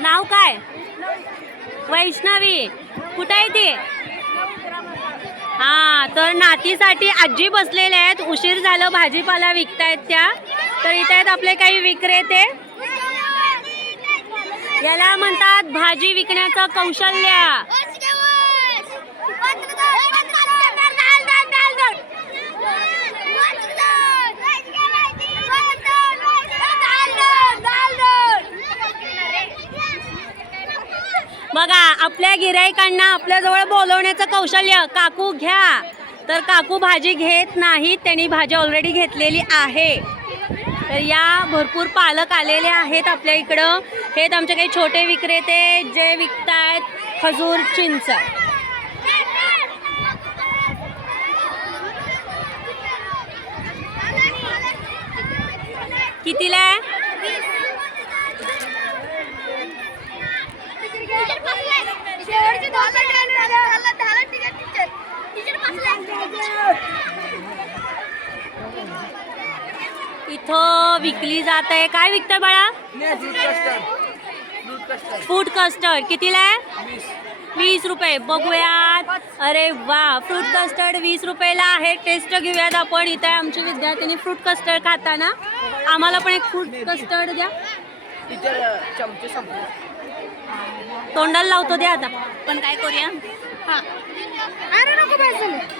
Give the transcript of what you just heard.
नाव काय? वैष्णवी. कुठं आहे ती? हा, तर नातीसाठी आजी बसलेल्या आहेत. उशीर झालं, भाजीपाला विकतायत त्या. तर इथे आहेत आपले काही विक्रेते. याला म्हणतात भाजी विकण्याचं कौशल्य. बघा, आपल्या गिराईकांना आपल्याजवळ बोलवण्याचं कौशल्य. काकू घ्या, तर काकू भाजी घेत नाहीत, त्यांनी भाजी ऑलरेडी घेतलेली आहे. तर या भरपूर पालक आलेले आहेत आपल्या इकडं. हे आमचे काही छोटे विक्रेते जे विकतायत खजूर, चिंच. कितीला आहे? इथं विकली जात आहे. काय विकताय बाळा? Fruit custard. कितीला आहे? 20 रुपये. बघूयात. अरे वा, फ्रूट कस्टर्ड 20 रुपयाला आहे. टेस्ट घेऊयात आपण. इथे आमची विद्यार्थिनी फ्रूट कस्टर्ड खाताना. आम्हाला पण एक फ्रूट कस्टर्ड द्या. तोंडाला लावतो द्या आता. पण काय करूया? हा, अरे नको बस.